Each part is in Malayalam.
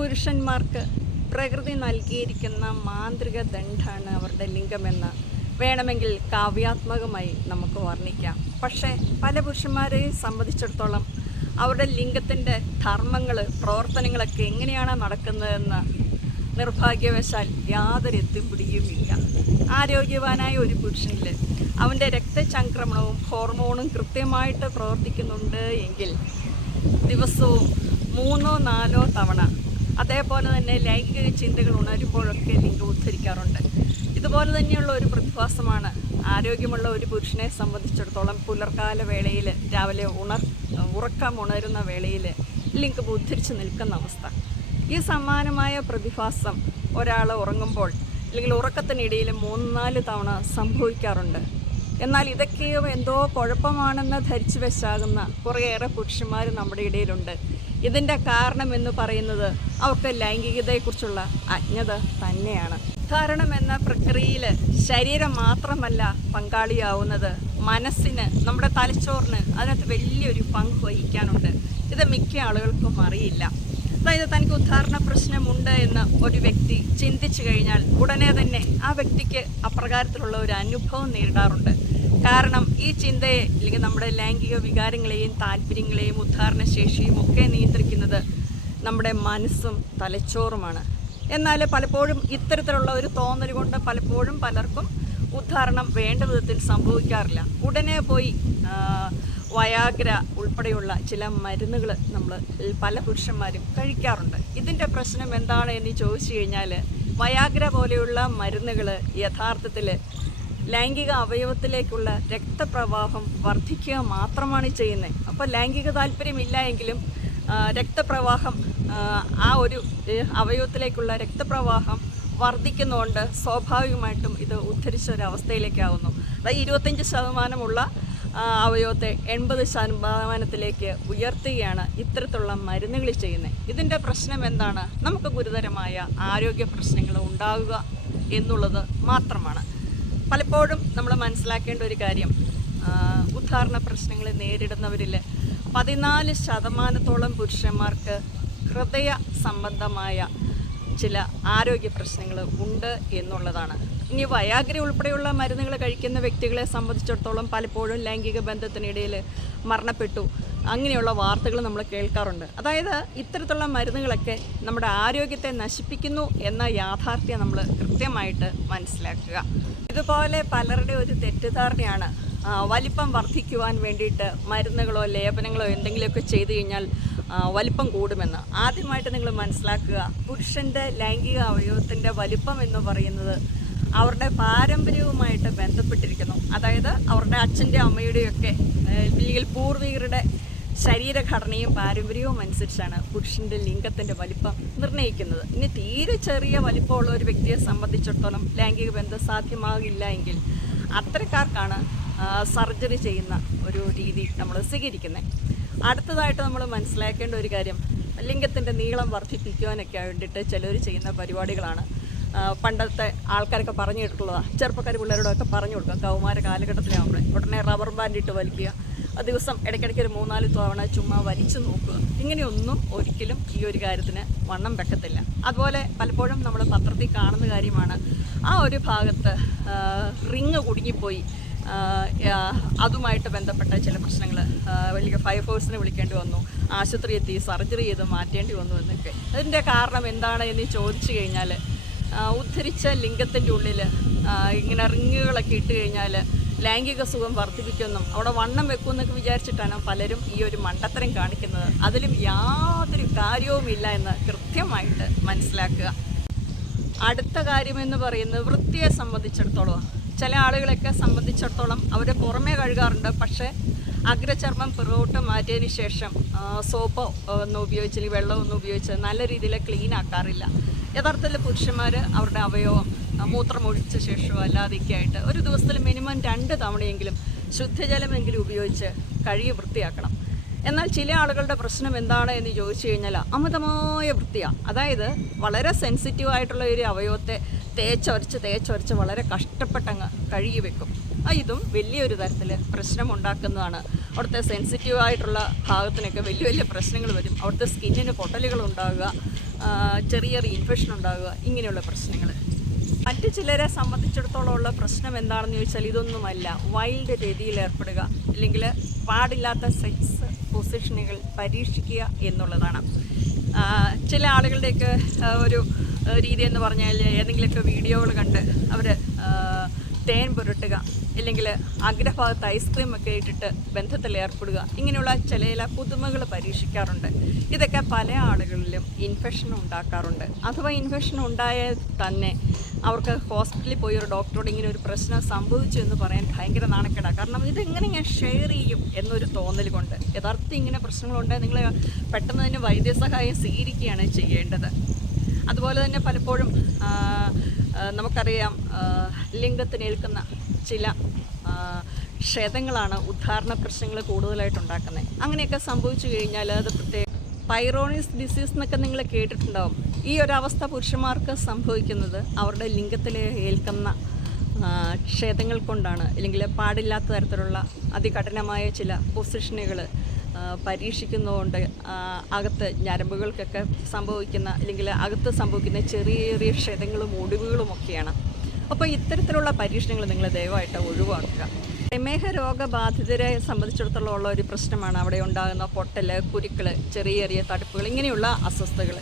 പുരുഷന്മാർക്ക് പ്രകൃതി നൽകിയിരിക്കുന്ന മാന്ത്രിക ദണ്ഡാണ് അവരുടെ ലിംഗമെന്ന് വേണമെങ്കിൽ കാവ്യാത്മകമായി നമുക്ക് വർണ്ണിക്കാം. പക്ഷേ പല പുരുഷന്മാരെയും സംബന്ധിച്ചിടത്തോളം അവരുടെ ലിംഗത്തിൻ്റെ ധർമ്മങ്ങൾ, പ്രവർത്തനങ്ങളൊക്കെ എങ്ങനെയാണ് നടക്കുന്നതെന്ന് നിർഭാഗ്യവശാൽ യാതൊരു എത്തിപ്പിടിയുമില്ല. ആരോഗ്യവാനായ ഒരു പുരുഷനിൽ അവൻ്റെ രക്തചംക്രമണവും ഹോർമോണും കൃത്യമായിട്ട് പ്രവർത്തിക്കുന്നുണ്ട് എങ്കിൽ ദിവസവും 3-4 തവണ അതേപോലെ തന്നെ ലൈംഗിക ചിന്തകൾ ഉണരുമ്പോഴൊക്കെ ലിംഗം ഉദ്ധരിക്കാറുണ്ട്. ഇതുപോലെ തന്നെയുള്ള ഒരു പ്രതിഭാസമാണ് ആരോഗ്യമുള്ള ഒരു പുരുഷനെ സംബന്ധിച്ചിടത്തോളം പുലർക്കാല വേളയിൽ രാവിലെ ഉറക്കമുണരുന്ന വേളയിൽ ലിംഗം ഉദ്ധരിച്ച് നിൽക്കുന്ന അവസ്ഥ. ഈ സമാനമായ പ്രതിഭാസം ഒരാൾ ഉറങ്ങുമ്പോൾ അല്ലെങ്കിൽ ഉറക്കത്തിനിടയിൽ 3-4 തവണ സംഭവിക്കാറുണ്ട്. എന്നാൽ ഇതൊക്കെയോ എന്തോ കുഴപ്പമാണെന്ന് ധരിച്ചു വെച്ചാകുന്ന കുറേയേറെ പുരുഷന്മാർ നമ്മുടെ ഇടയിലുണ്ട്. ഇതിൻ്റെ കാരണമെന്ന് പറയുന്നത് അവർക്ക് ലൈംഗികതയെക്കുറിച്ചുള്ള അജ്ഞത തന്നെയാണ്. ഉദ്ധാരണം എന്ന പ്രക്രിയയിൽ ശരീരം മാത്രമല്ല പങ്കാളിയാവുന്നത്, മനസ്സിന്, നമ്മുടെ തലച്ചോറിന് അതിനകത്ത് വലിയൊരു പങ്ക് വഹിക്കാനുണ്ട്. ഇത് മിക്ക ആളുകൾക്കും അറിയില്ല. അതായത് തനിക്ക് ഉദ്ധാരണ പ്രശ്നമുണ്ട് എന്ന് ഒരു വ്യക്തി ചിന്തിച്ചു കഴിഞ്ഞാൽ ഉടനെ തന്നെ ആ വ്യക്തിക്ക് അപ്രകാരത്തിലുള്ള ഒരു അനുഭവം നേരിടാറുണ്ട്. കാരണം ഈ ചിന്തയെ അല്ലെങ്കിൽ നമ്മുടെ ലൈംഗിക വികാരങ്ങളെയും താല്പര്യങ്ങളെയും ഉദ്ധാരണശേഷിയും ഒക്കെ നിയന്ത്രിക്കുന്നത് നമ്മുടെ മനസ്സും തലച്ചോറുമാണ്. എന്നാൽ പലപ്പോഴും ഇത്തരത്തിലുള്ള ഒരു തോന്നൽ കൊണ്ട് പലപ്പോഴും പലർക്കും ഉദ്ധാരണം വേണ്ട വിധത്തിൽ സംഭവിക്കാറില്ല. ഉടനെ പോയി വയാഗ്ര ഉൾപ്പെടെയുള്ള ചില മരുന്നുകൾ നമ്മൾ പല പുരുഷന്മാരും കഴിക്കാറുണ്ട്. ഇതിൻ്റെ പ്രശ്നം എന്താണ് എന്ന് ചോദിച്ചു കഴിഞ്ഞാൽ വയാഗ്ര പോലെയുള്ള മരുന്നുകൾ യഥാർത്ഥത്തിൽ ലൈംഗിക അവയവത്തിലേക്കുള്ള രക്തപ്രവാഹം വർദ്ധിക്കുക മാത്രമാണ് ചെയ്യുന്നത്. അപ്പോൾ ലൈംഗിക താല്പര്യമില്ല എങ്കിലും രക്തപ്രവാഹം ആ ഒരു അവയവത്തിലേക്കുള്ള രക്തപ്രവാഹം വർദ്ധിക്കുന്നതുകൊണ്ട് സ്വാഭാവികമായിട്ടും ഇത് ഉദ്ധരിച്ച ഒരവസ്ഥയിലേക്കാവുന്നു. അതായത് 25% അവയവത്തെ 80% ഉയർത്തുകയാണ് ഇത്തരത്തിലുള്ള മരുന്നുകൾ ചെയ്യുന്നത്. ഇതിൻ്റെ പ്രശ്നം എന്താണ്? നമുക്ക് ഗുരുതരമായ ആരോഗ്യ പ്രശ്നങ്ങൾ ഉണ്ടാകുക എന്നുള്ളത് മാത്രമാണ്. പലപ്പോഴും നമ്മൾ മനസ്സിലാക്കേണ്ട ഒരു കാര്യം, ഉദ്ധാരണ പ്രശ്നങ്ങൾ നേരിടുന്നവരിൽ 14% പുരുഷന്മാർക്ക് ഹൃദയ സംബന്ധമായ ചില ആരോഗ്യ പ്രശ്നങ്ങൾ ഉണ്ട് എന്നുള്ളതാണ്. ഇനി വയാഗ്ര ഉൾപ്പെടെയുള്ള മരുന്നുകൾ കഴിക്കുന്ന വ്യക്തികളെ സംബന്ധിച്ചിടത്തോളം പലപ്പോഴും ലൈംഗിക ബന്ധത്തിനിടയിൽ മരണപ്പെട്ടു, അങ്ങനെയുള്ള വാർത്തകൾ നമ്മൾ കേൾക്കാറുണ്ട്. അതായത് ഇത്തരത്തിലുള്ള മരുന്നുകളൊക്കെ നമ്മുടെ ആരോഗ്യത്തെ നശിപ്പിക്കുന്നു എന്ന യാഥാർത്ഥ്യം നമ്മൾ കൃത്യമായിട്ട് മനസ്സിലാക്കുക. ഇതുപോലെ പലരുടെ ഒരു തെറ്റിദ്ധാരണയാണ് വലിപ്പം വർദ്ധിക്കുവാൻ വേണ്ടിയിട്ട് മരുന്നുകളോ ലേപനങ്ങളോ എന്തെങ്കിലുമൊക്കെ ചെയ്തു കഴിഞ്ഞാൽ വലിപ്പം കൂടുമെന്ന്. ആദ്യമായിട്ട് നിങ്ങൾ മനസ്സിലാക്കുക, പുരുഷൻ്റെ ലൈംഗിക അവയവത്തിൻ്റെ വലിപ്പം എന്ന് പറയുന്നത് അവരുടെ പാരമ്പര്യവുമായിട്ട് ബന്ധപ്പെട്ടിരിക്കുന്നു. അതായത് അവരുടെ അച്ഛൻ്റെ അമ്മയുടെയൊക്കെ അല്ലെങ്കിൽ പൂർവികരുടെ ശരീരഘടനയും പാരമ്പര്യവും അനുസരിച്ചാണ് പുരുഷൻ്റെ ലിംഗത്തിൻ്റെ വലിപ്പം നിർണ്ണയിക്കുന്നത്. ഇനി തീരെ ചെറിയ വലിപ്പമുള്ള ഒരു വ്യക്തിയെ സംബന്ധിച്ചിടത്തോളം ലൈംഗിക ബന്ധം സാധ്യമാകില്ല എങ്കിൽ അത്തരക്കാർക്കാണ് സർജറി ചെയ്യുന്ന ഒരു രീതി നമ്മൾ സ്വീകരിക്കുന്നത്. അടുത്തതായിട്ട് നമ്മൾ മനസ്സിലാക്കേണ്ട ഒരു കാര്യം, ലിംഗത്തിൻ്റെ നീളം വർദ്ധിപ്പിക്കുവാനൊക്കെ വേണ്ടിയിട്ട് ചിലർ ചെയ്യുന്ന പരിപാടികളാണ്. പണ്ടത്തെ ആൾക്കാരൊക്കെ പറഞ്ഞു കേട്ടിട്ടുള്ളതാണ്. ചെറുപ്പക്കാർ പിള്ളേരോടൊക്കെ പറഞ്ഞു കൊടുക്കുക, കൗമാര കാലഘട്ടത്തിലാവുമ്പോൾ ഉടനെ റബ്ബർ ബാൻഡ് ഇട്ട് വലിക്കുക, ദിവസം ഇടയ്ക്കിടയ്ക്ക് ഒരു 3-4 തവണ ചുമ്മാ വലിച്ചു നോക്കുക. ഇങ്ങനെയൊന്നും ഒരിക്കലും ഈ ഒരു കാര്യത്തിന് വണ്ണം വെക്കത്തില്ല. അതുപോലെ പലപ്പോഴും നമ്മൾ പത്രത്തിൽ കാണുന്ന കാര്യമാണ്, ആ ഒരു ഭാഗത്ത് റിങ് കുടുങ്ങിപ്പോയി, അതുമായിട്ട് ബന്ധപ്പെട്ട ചില പ്രശ്നങ്ങൾ, വലിയ ഫയർഫോഴ്സിനെ വിളിക്കേണ്ടി വന്നു, ആശുപത്രി എത്തി സർജറി ചെയ്ത് മാറ്റേണ്ടി വന്നു എന്നൊക്കെ. അതിൻ്റെ കാരണം എന്താണ് എന്ന് ചോദിച്ചു കഴിഞ്ഞാൽ, ഉദ്ധരിച്ച ലിംഗത്തിൻ്റെ ഉള്ളിൽ ഇങ്ങനെ റിങ്ങുകളൊക്കെ ഇട്ട് കഴിഞ്ഞാൽ ലൈംഗിക സുഖം വർദ്ധിപ്പിക്കുമെന്നും അവിടെ വണ്ണം വെക്കുമെന്നൊക്കെ വിചാരിച്ചിട്ടാണ് പലരും ഈ ഒരു മണ്ടത്തരം കാണിക്കുന്നത്. അതിലും യാതൊരു കാര്യവുമില്ല എന്ന് കൃത്യമായിട്ട് മനസ്സിലാക്കുക. അടുത്ത കാര്യമെന്ന് പറയുന്നത് വൃത്തിയെ സംബന്ധിച്ചിടത്തോളം, ചില ആളുകളൊക്കെ സംബന്ധിച്ചിടത്തോളം അവർ പുറമേ കഴുകാറുണ്ട്, പക്ഷേ അഗ്രചർമ്മം പുറകോട്ട് മാറ്റിയതിന് ശേഷം സോപ്പോ ഒന്നും ഉപയോഗിച്ച് അല്ലെങ്കിൽ വെള്ളമൊന്നും ഉപയോഗിച്ച് നല്ല രീതിയിൽ ക്ലീൻ ആക്കാറില്ല. യഥാർത്ഥത്തിൽ പുരുഷന്മാർ അവരുടെ അവയവം മൂത്രമൊഴിച്ച ശേഷമോ അല്ലാതെയൊക്കെ ആയിട്ട് ഒരു ദിവസത്തിൽ മിനിമം 2 തവണയെങ്കിലും ശുദ്ധജലമെങ്കിലും ഉപയോഗിച്ച് കഴുകി വൃത്തിയാക്കണം. എന്നാൽ ചില ആളുകളുടെ പ്രശ്നം എന്താണ് എന്ന് ചോദിച്ചു കഴിഞ്ഞാൽ അമിതമായ വൃത്തിയാണ്. അതായത് വളരെ സെൻസിറ്റീവായിട്ടുള്ള ഒരു അവയവത്തെ തേച്ചൊരച്ച് വളരെ കഷ്ടപ്പെട്ടങ്ങ് കഴുകി വെക്കും. ഇതും വലിയൊരു തരത്തിൽ പ്രശ്നമുണ്ടാക്കുന്നതാണ്. അവിടുത്തെ സെൻസിറ്റീവായിട്ടുള്ള ഭാഗത്തിനൊക്കെ വലിയ പ്രശ്നങ്ങൾ വരും. അവിടുത്തെ സ്കിന്നിന് പൊട്ടലുകൾ ഉണ്ടാകുക, ചെറിയ ഇൻഫെക്ഷൻ ഉണ്ടാകുക, ഇങ്ങനെയുള്ള പ്രശ്നങ്ങൾ. മറ്റ് ചിലരെ സംബന്ധിച്ചിടത്തോളം ഉള്ള പ്രശ്നം എന്താണെന്ന് ചോദിച്ചാൽ ഇതൊന്നുമല്ല, വൈൽഡ് രീതിയിൽ ഏർപ്പെടുക, അല്ലെങ്കിൽ പാടില്ലാത്ത സെക്സ് പൊസിഷനുകൾ പരീക്ഷിക്കുക എന്നുള്ളതാണ്. ചില ആളുകളുടെയൊക്കെ ഒരു രീതി എന്ന് പറഞ്ഞാൽ ഏതെങ്കിലുമൊക്കെ വീഡിയോകൾ കണ്ട് അവർ തേൻ പുരട്ടുക, അല്ലെങ്കിൽ അഗ്രഭാഗത്ത് ഐസ്ക്രീം ഒക്കെ ഇട്ടിട്ട് ബന്ധത്തിൽ ഏർപ്പെടുക, ഇങ്ങനെയുള്ള ചില പുതുമകൾ പരീക്ഷിക്കാറുണ്ട്. ഇതൊക്കെ പല ആളുകളിലും ഇൻഫെക്ഷൻ ഉണ്ടാക്കാറുണ്ട്. അഥവാ ഇൻഫെക്ഷൻ ഉണ്ടായാൽ തന്നെ അവർക്ക് ഹോസ്പിറ്റലിൽ പോയി ഒരു ഡോക്ടറോട് ഇങ്ങനെ ഒരു പ്രശ്നം സംഭവിച്ചു എന്ന് പറയാൻ ഭയങ്കര നാണക്കേടാണ്. കാരണം ഇതെങ്ങനെ ഞാൻ ഷെയർ ചെയ്യും എന്നൊരു തോന്നൽ കൊണ്ട്. യഥാർത്ഥത്തിൽ ഇങ്ങനെ പ്രശ്നങ്ങളുണ്ടെങ്കിൽ നിങ്ങൾ പെട്ടെന്ന് തന്നെ വൈദ്യസഹായം സ്വീകരിക്കുകയാണ് ചെയ്യേണ്ടത്. അതുപോലെ തന്നെ പലപ്പോഴും നമുക്കറിയാം, ലിംഗത്തിനേൽക്കുന്ന ചില ക്ഷതങ്ങളാണ് ഉദ്ധാരണ പ്രശ്നങ്ങൾ കൂടുതലായിട്ടുണ്ടാക്കുന്നത്. അങ്ങനെയൊക്കെ സംഭവിച്ചു കഴിഞ്ഞാൽ അത് പ്രത്യേക പൈറോണിസ് ഡിസീസ് എന്നൊക്കെ നിങ്ങൾ കേട്ടിട്ടുണ്ടാവും. ഈ ഒരവസ്ഥ പുരുഷന്മാർക്ക് സംഭവിക്കുന്നത് അവരുടെ ലിംഗത്തിൽ ഏൽക്കുന്ന ക്ഷതങ്ങൾ കൊണ്ടാണ്, അല്ലെങ്കിൽ പാടില്ലാത്ത തരത്തിലുള്ള അതികഠിനമായ ചില പൊസിഷനുകൾ പരീക്ഷിക്കുന്നതുകൊണ്ട് അകത്ത് ഞരമ്പുകൾക്കൊക്കെ സംഭവിക്കുന്ന, അല്ലെങ്കിൽ അകത്ത് സംഭവിക്കുന്ന ചെറിയ ചെറിയ ക്ഷതങ്ങളും ഒടിവുകളുമൊക്കെയാണ്. അപ്പോൾ ഇത്തരത്തിലുള്ള പരീക്ഷണങ്ങൾ നിങ്ങൾ ദയവായിട്ട് ഒഴിവാക്കുക. പ്രമേഹ രോഗബാധിതരെ സംബന്ധിച്ചിടത്തോളം ഉള്ള ഒരു പ്രശ്നമാണ് അവിടെ ഉണ്ടാകുന്ന പൊട്ടൽ, കുരുക്കൾ, ചെറിയ ചെറിയ തടുപ്പുകൾ, ഇങ്ങനെയുള്ള അസ്വസ്ഥതകൾ.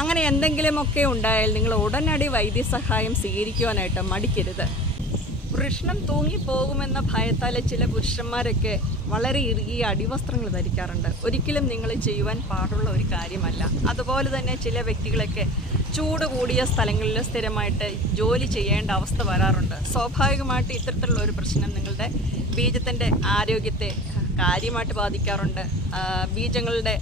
അങ്ങനെ എന്തെങ്കിലുമൊക്കെ ഉണ്ടായാൽ നിങ്ങൾ ഉടനടി വൈദ്യസഹായം സ്വീകരിക്കുവാനായിട്ട് മടിക്കരുത്. വൃഷ്ണം തൂങ്ങിപ്പോകുമെന്ന ഭയത്താൽ ചില പുരുഷന്മാരൊക്കെ വളരെ ഇറുകിയ അടിവസ്ത്രങ്ങൾ ധരിക്കാറുണ്ട്. ഒരിക്കലും നിങ്ങൾ ചെയ്യുവാൻ പാടുള്ള ഒരു കാര്യമല്ല. അതുപോലെ തന്നെ ചില വ്യക്തികളൊക്കെ ചൂട് കൂടിയ സ്ഥലങ്ങളിൽ സ്ഥിരമായിട്ട് ജോലി ചെയ്യേണ്ട അവസ്ഥ വരാറുണ്ട്. സ്വാഭാവികമായിട്ട് ഇത്തരത്തിലുള്ള ഒരു പ്രശ്നം നിങ്ങളുടെ ബീജത്തിൻ്റെ ആരോഗ്യത്തെ കാര്യമായിട്ട് ബാധിക്കാറുണ്ട്. ബീജങ്ങളുടെ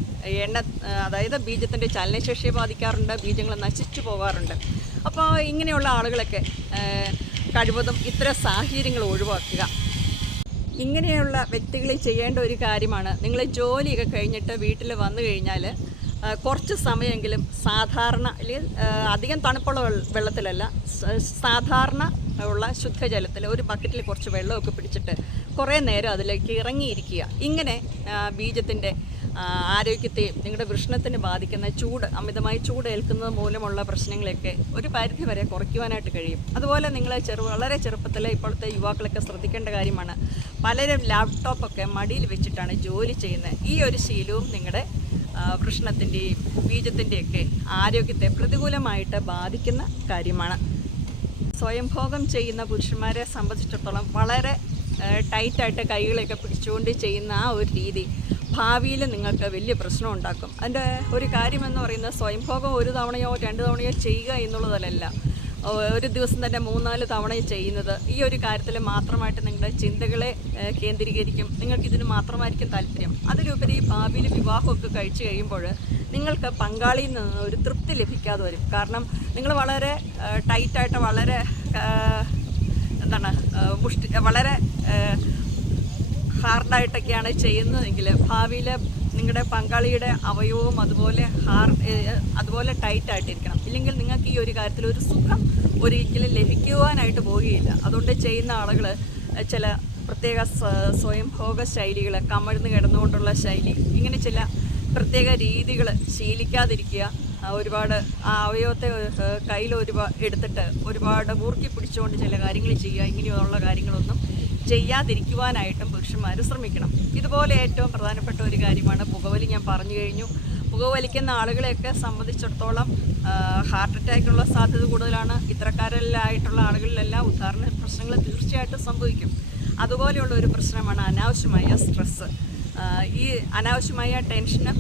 അതായത് ബീജത്തിൻ്റെ ചലനശേഷിയെ ബാധിക്കാറുണ്ട്. ബീജങ്ങൾ നശിച്ചു പോകാറുണ്ട്. അപ്പോൾ ഇങ്ങനെയുള്ള ആളുകളൊക്കെ കഴിവതും ഇത്തരം സാഹചര്യങ്ങൾ ഒഴിവാക്കുക. ഇങ്ങനെയുള്ള വ്യക്തികൾ ചെയ്യേണ്ട ഒരു കാര്യമാണ്, നിങ്ങൾ ജോലിയൊക്കെ കഴിഞ്ഞിട്ട് വീട്ടിൽ വന്നു കഴിഞ്ഞാൽ കുറച്ച് സമയമെങ്കിലും സാധാരണ, അല്ലെങ്കിൽ അധികം തണുപ്പുള്ള വെള്ളത്തിലല്ല, സാധാരണ ഉള്ള ശുദ്ധജലത്തിൽ ഒരു ബക്കറ്റിൽ കുറച്ച് വെള്ളമൊക്കെ പിടിച്ചിട്ട് കുറേ നേരം അതിലേക്ക് ഇറങ്ങിയിരിക്കുക. ഇങ്ങനെ ബീജത്തിൻ്റെ ആരോഗ്യത്തെയും നിങ്ങളുടെ വൃഷ്ണത്തിന് ബാധിക്കുന്ന അമിതമായി ചൂട് ഏൽക്കുന്നത് മൂലമുള്ള പ്രശ്നങ്ങളൊക്കെ ഒരു പരിധി വരെ കുറയ്ക്കുവാനായിട്ട് കഴിയും. അതുപോലെ നിങ്ങൾ വളരെ ചെറുപ്പത്തിൽ ഇപ്പോഴത്തെ യുവാക്കളൊക്കെ ശ്രദ്ധിക്കേണ്ട കാര്യമാണ്, പലരും ലാപ്ടോപ്പൊക്കെ മടിയിൽ വെച്ചിട്ടാണ് ജോലി ചെയ്യുന്നത്. ഈ ഒരു ശീലവും നിങ്ങളുടെ വൃഷ്ണത്തിൻ്റെയും ബീജത്തിൻ്റെയൊക്കെ ആരോഗ്യത്തെ പ്രതികൂലമായിട്ട് ബാധിക്കുന്ന കാര്യമാണ്. സ്വയംഭോഗം ചെയ്യുന്ന പുരുഷന്മാരെ സംബന്ധിച്ചിടത്തോളം വളരെ ടൈറ്റായിട്ട് കൈകളൊക്കെ പിടിച്ചുകൊണ്ട് ചെയ്യുന്ന ആ ഒരു രീതി ഭാവിയിൽ നിങ്ങൾക്ക് വലിയ പ്രശ്നം ഉണ്ടാക്കും. അതിൻ്റെ ഒരു കാര്യമെന്ന് പറയുന്നത്, സ്വയംഭോഗം ഒരു തവണയോ 2 തവണയോ ചെയ്യുക എന്നുള്ളതല്ല, ഒരു ദിവസം തന്നെ 3-4 തവണ ചെയ്യുന്നത് ഈ ഒരു കാര്യത്തിൽ മാത്രമായിട്ട് നിങ്ങളുടെ ചിന്തകളെ കേന്ദ്രീകരിക്കും. നിങ്ങൾക്കിതിന് മാത്രമായിരിക്കും താല്പര്യം. അതിലുപരി ഭാവിയിൽ വിവാഹമൊക്കെ കഴിച്ചു കഴിയുമ്പോൾ നിങ്ങൾക്ക് പങ്കാളിയിൽ നിന്ന് ഒരു തൃപ്തി ലഭിക്കാതെ വരും. കാരണം നിങ്ങൾ വളരെ ടൈറ്റായിട്ട്, വളരെ വളരെ ഹാർഡായിട്ടൊക്കെയാണ് ചെയ്യുന്നതെങ്കിൽ ഭാവിയിൽ നിങ്ങളുടെ പങ്കാളിയുടെ അവയവവും അതുപോലെ ടൈറ്റായിട്ടിരിക്കണം. ഇല്ലെങ്കിൽ നിങ്ങൾക്ക് ഈ ഒരു കാര്യത്തിൽ ഒരു സുഖം ഒരിക്കലും ലഭിക്കുവാനായിട്ട് പോവുകയില്ല. അതുകൊണ്ട് ചെയ്യുന്ന ആളുകൾ ചില പ്രത്യേക സ്വയംഭോഗ ശൈലികൾ, കമഴ്ന്ന് കിടന്നുകൊണ്ടുള്ള ശൈലി, ഇങ്ങനെ ചില പ്രത്യേക രീതികൾ ശീലിക്കാതിരിക്കുക. ഒരുപാട് ആ അവയവത്തെ കയ്യിൽ എടുത്തിട്ട് ഒരുപാട് മുറുക്കി പിടിച്ചുകൊണ്ട് ചില കാര്യങ്ങൾ ചെയ്യുക, ഇങ്ങനെയുള്ള കാര്യങ്ങളൊന്നും ചെയ്യാതിരിക്കുവാനായിട്ടും പുരുഷന്മാർ ശ്രമിക്കണം. ഇതുപോലെ ഏറ്റവും പ്രധാനപ്പെട്ട ഒരു കാര്യമാണ് പുകവലി. ഞാൻ പറഞ്ഞു കഴിഞ്ഞു, പുകവലിക്കുന്ന ആളുകളെയൊക്കെ സംബന്ധിച്ചിടത്തോളം ഹാർട്ട് അറ്റാക്കുള്ള സാധ്യത കൂടുതലാണ്. ഇത്തരക്കാരെല്ലായിട്ടുള്ള ആളുകളിലെല്ലാം ഉദാഹരണ പ്രശ്നങ്ങൾ തീർച്ചയായിട്ടും സംഭവിക്കും. അതുപോലെയുള്ള ഒരു പ്രശ്നമാണ് അനാവശ്യമായ സ്ട്രെസ്സ്. ഈ അനാവശ്യമായ ടെൻഷന്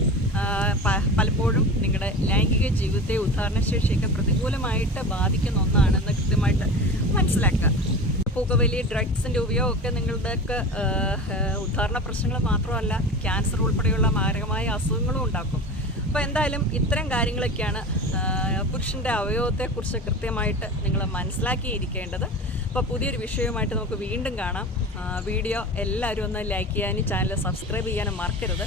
പലപ്പോഴും നിങ്ങളുടെ ലൈംഗിക ജീവിതത്തെ, ഉദാഹരണശേഷിയൊക്കെ പ്രതികൂലമായിട്ട് ബാധിക്കുന്ന ഒന്നാണെന്ന് കൃത്യമായിട്ട് മനസ്സിലാക്കുക. പുകവലി, ഡ്രഗ്സിൻ്റെ ഉപയോഗമൊക്കെ നിങ്ങളുടെയൊക്കെ ഉദാഹരണ പ്രശ്നങ്ങൾ മാത്രമല്ല, ക്യാൻസർ ഉൾപ്പെടെയുള്ള മാരകമായ അസുഖങ്ങളും ഉണ്ടാക്കും. അപ്പോൾ എന്തായാലും ഇത്തരം കാര്യങ്ങളൊക്കെയാണ് പുരുഷൻ്റെ അവയവത്തെക്കുറിച്ച് കൃത്യമായിട്ട് നിങ്ങൾ മനസ്സിലാക്കിയിരിക്കേണ്ടത്. അപ്പോൾ പുതിയൊരു വിഷയവുമായിട്ട് നമുക്ക് വീണ്ടും കാണാം. വീഡിയോ എല്ലാവരും ഒന്ന് ലൈക്ക് ചെയ്യാനും ചാനൽ സബ്സ്ക്രൈബ് ചെയ്യാനും മറക്കരുത്.